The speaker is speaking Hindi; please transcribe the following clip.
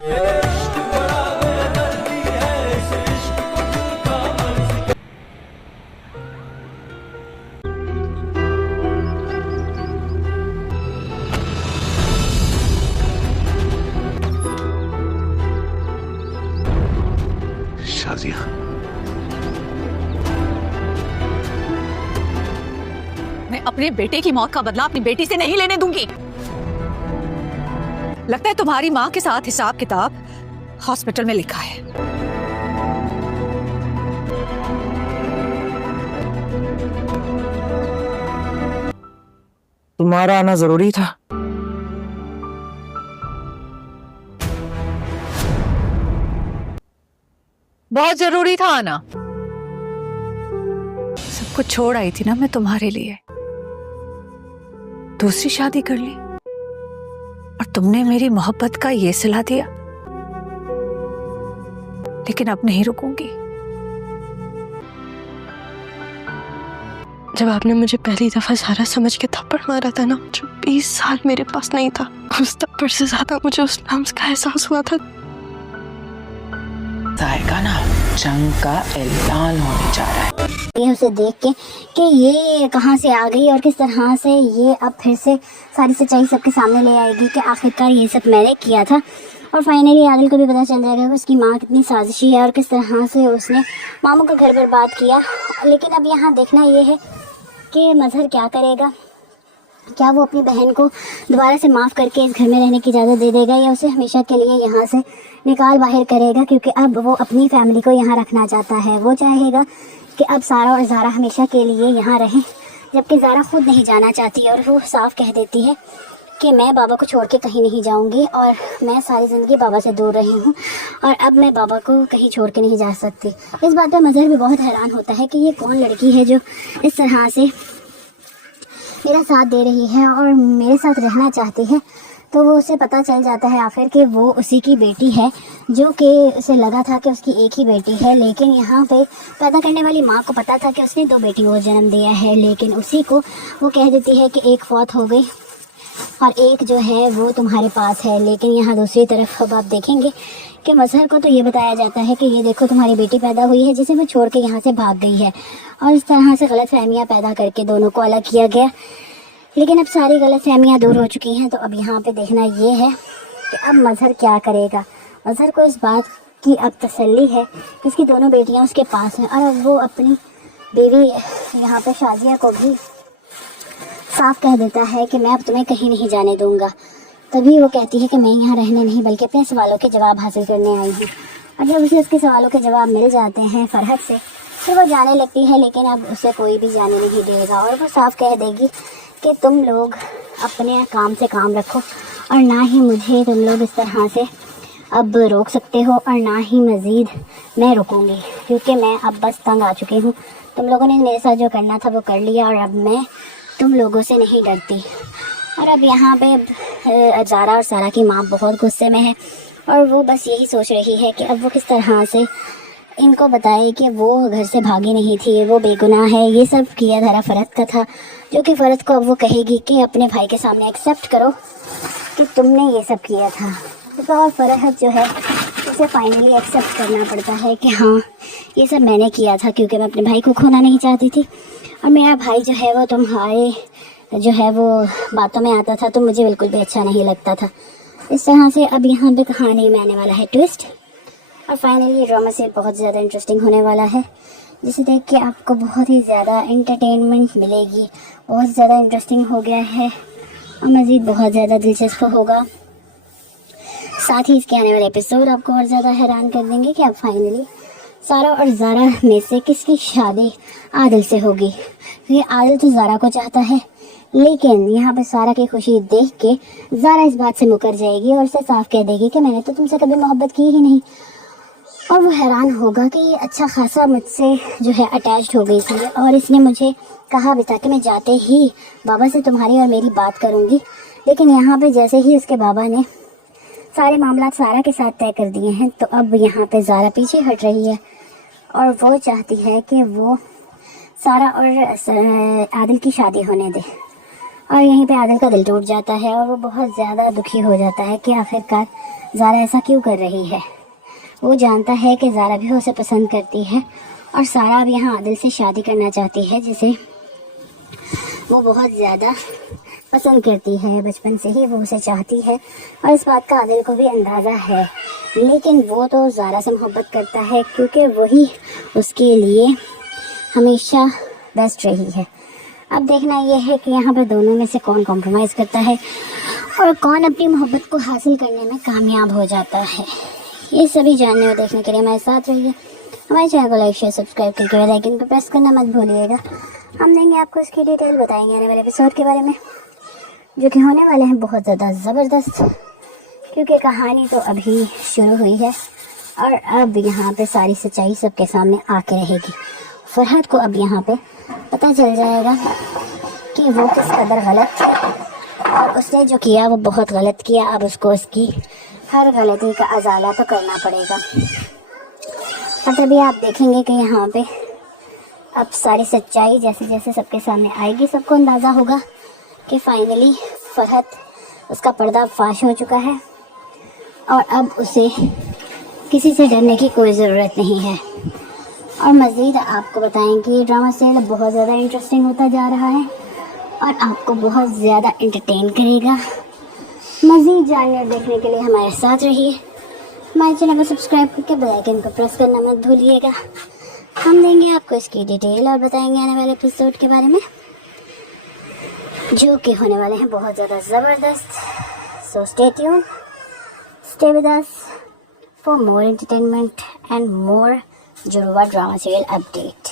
शाजिया, मैं अपने बेटे की मौत का बदला अपनी बेटी से नहीं लेने दूंगी। लगता है तुम्हारी माँ के साथ हिसाब किताब हॉस्पिटल में लिखा है। तुम्हारा आना जरूरी था। बहुत जरूरी था आना। सब कुछ छोड़ आई थी ना मैं तुम्हारे लिए। दूसरी शादी कर ली और तुमने मेरी मोहब्बत का ये सिला दिया। लेकिन अब नहीं रुकूंगी। जब आपने मुझे पहली दफा सारा समझ के थप्पड़ मारा था ना, जो 20 साल मेरे पास नहीं था, उस थप्पड़ से ज्यादा मुझे उस लम्स का एहसास हुआ था। जाएगा ना, जंग का ऐलान होने जा रहा है। ये उसे देख के कि ये कहाँ से आ गई और किस तरह से ये अब फिर से सारी सच्चाई सबके सामने ले आएगी कि आखिरकार ये सब मैंने किया था। और फाइनली आदिल को भी पता चल जाएगा कि उसकी माँ कितनी साजिशी है और किस तरह से उसने मामू का घर बर्बाद किया। लेकिन अब यहाँ देखना ये है कि मजहर क्या करेगा। क्या वो अपनी बहन को दोबारा से माफ़ करके इस घर में रहने की इजाज़त दे देगा या उसे हमेशा के लिए यहाँ से निकाल बाहर करेगा, क्योंकि अब वो अपनी फैमिली को यहाँ रखना चाहता है। वो चाहेगा कि अब सारा और ज़ारा हमेशा के लिए यहाँ रहें, जबकि ज़ारा खुद नहीं जाना चाहती और वो साफ कह देती है कि मैं बाबा को छोड़ के कहीं नहीं जाऊँगी और मैं सारी ज़िंदगी बाबा से दूर रही हूँ और अब मैं बाबा को कहीं छोड़ के नहीं जा सकती। इस बात पर मज़हर भी बहुत हैरान होता है कि ये कौन लड़की है जो इस तरह से मेरा साथ दे रही है और मेरे साथ रहना चाहती है। तो वो उसे पता चल जाता है आखिर कि वो उसी की बेटी है, जो कि उसे लगा था कि उसकी एक ही बेटी है। लेकिन यहाँ पे पैदा करने वाली माँ को पता था कि उसने 2 बेटियों को जन्म दिया है, लेकिन उसी को वो कह देती है कि एक फौत हो गई और एक जो है वो तुम्हारे पास है। लेकिन यहाँ दूसरी तरफ अब आप देखेंगे कि मजहर को तो ये बताया जाता है कि ये देखो तुम्हारी बेटी पैदा हुई है जिसे वो छोड़ के यहाँ से भाग गई है, और इस तरह से गलत फहमियाँ पैदा करके दोनों को अलग किया गया। लेकिन अब सारी गलत फहमियाँ दूर हो चुकी हैं। तो अब यहाँ पे देखना ये है कि अब मजहर क्या करेगा। मजहर को इस बात की अब तसल्ली है कि उसकी दोनों बेटियाँ उसके पास हैं और अब वो अपनी बीवी यहाँ पे शाजिया को भी साफ कह देता है कि मैं अब तुम्हें कहीं नहीं जाने दूँगा। तभी वो कहती है कि मैं यहाँ रहने नहीं बल्कि अपने सवालों के जवाब हासिल करने आई हूँ। और जब उसे उसके सवालों के जवाब मिल जाते हैं फरहत से, फिर वो जाने लगती है। लेकिन अब उसे कोई भी जाने नहीं देगा और वो साफ कह देगी कि तुम लोग अपने काम से काम रखो और ना ही मुझे तुम लोग इस तरह से अब रोक सकते हो और ना ही मज़ीद मैं रुकूंगी, क्योंकि मैं अब बस तंग आ चुकी हूँ। तुम लोगों ने मेरे साथ जो करना था वो कर लिया और अब मैं तुम लोगों से नहीं डरती। और अब यहाँ पे ज़ारा और सारा की माँ बहुत गुस्से में है और वो बस यही सोच रही है कि अब वो किस तरह से इनको बताए कि वो घर से भागी नहीं थी, वो बेगुनाह है। ये सब किया धारा फरहत का था, जो कि फरहत को अब वो कहेगी कि अपने भाई के सामने एक्सेप्ट करो कि तुमने ये सब किया था। तो और फरहत जो है उसे फाइनली एक्सेप्ट करना पड़ता है कि हाँ ये सब मैंने किया था, क्योंकि मैं अपने भाई को खोना नहीं चाहती थी और मेरा भाई जो है वो तुम्हारे जो है वो बातों में आता था तो मुझे बिल्कुल भी अच्छा नहीं लगता था। इस तरह से अब यहाँ पे कहानी में आने वाला है ट्विस्ट और फाइनली ड्रामा से बहुत ज़्यादा इंटरेस्टिंग होने वाला है, जिसे देख के आपको बहुत ही ज़्यादा एंटरटेनमेंट मिलेगी। बहुत ज़्यादा इंटरेस्टिंग हो गया है और मज़ीद बहुत ज़्यादा दिलचस्प होगा। साथ ही इसके आने वाले एपिसोड आपको और ज़्यादा हैरान कर देंगे कि अब फाइनली सारा और ज़ारा में से किसकी शादी आदिल से होगी। ये आदिल तो ज़ारा को चाहता है, लेकिन यहाँ पे सारा की खुशी देख के ज़ारा इस बात से मुकर जाएगी और उसे साफ कह देगी कि मैंने तो तुमसे कभी मोहब्बत की ही नहीं। और वो हैरान होगा कि ये अच्छा खासा मुझसे जो है अटैच्ड हो गई थी और इसने मुझे कहा भी था कि मैं जाते ही बाबा से तुम्हारी और मेरी बात करूँगी। लेकिन यहाँ पे जैसे ही उसके बाबा ने सारे मामला सारा के साथ तय कर दिए हैं, तो अब यहाँ पे ज़ारा पीछे हट रही है और वो चाहती है कि वो सारा और आदिल की शादी होने दे। और यहीं पे आदिल का दिल टूट जाता है और वो बहुत ज़्यादा दुखी हो जाता है कि आखिरकार ज़ारा ऐसा क्यों कर रही है। वो जानता है कि ज़ारा भी उसे पसंद करती है और सारा अब यहाँ आदिल से शादी करना चाहती है, जिसे वो बहुत ज़्यादा पसंद करती है। बचपन से ही वो उसे चाहती है और इस बात का आदिल को भी अंदाज़ा है, लेकिन वो तो ज़ारा से मोहब्बत करता है क्योंकि वही उसके लिए हमेशा बेस्ट रही है। अब देखना यह है कि यहाँ पर दोनों में से कौन कॉम्प्रोमाइज़ करता है और कौन अपनी मोहब्बत को हासिल करने में कामयाब हो जाता है। ये सभी जानने और देखने के लिए हमारे साथ रहिए। हमारे चैनल को लाइक शेयर सब्सक्राइब करके बेल आइकन को प्रेस करना मत भूलिएगा। हम देंगे आपको इसकी डिटेल, बताएंगे आने वाले एपिसोड के बारे में, जो कि होने वाले हैं बहुत ज़्यादा ज़बरदस्त, क्योंकि कहानी तो अभी शुरू हुई है और अब यहाँ पे सारी सच्चाई सबके सामने आके रहेगी। फरहद को अब यहाँ पे पता चल जाएगा कि वो किस कदर गलत और उसने जो किया वो बहुत गलत किया। अब उसको उसकी हर गलती का अजाला तो करना पड़ेगा। और तभी आप देखेंगे कि यहाँ पे अब सारी सच्चाई जैसे जैसे सबके सामने आएगी, सबको अंदाज़ा होगा कि फाइनली फरहद, उसका पर्दा फाश हो चुका है और अब उसे किसी से डरने की कोई ज़रूरत नहीं है। और मज़ीद आपको बताएंगे ये ड्रामा सीरियल बहुत ज़्यादा इंटरेस्टिंग होता जा रहा है और आपको बहुत ज़्यादा एंटरटेन करेगा। मज़ीद जानने और देखने के लिए हमारे साथ रहिए। हमारे चैनल को सब्सक्राइब करके बेल आइकन को प्रेस करना मत भूलिएगा। हम देंगे आपको इसकी डिटेल और बताएंगे आने वाले एपिसोड के बारे में, जो कि होने वाले हैं बहुत ज़्यादा ज़बरदस्त। So stay tune, stay with us for more entertainment and more जुड़वा ड्रामा सीरियल अपडेट।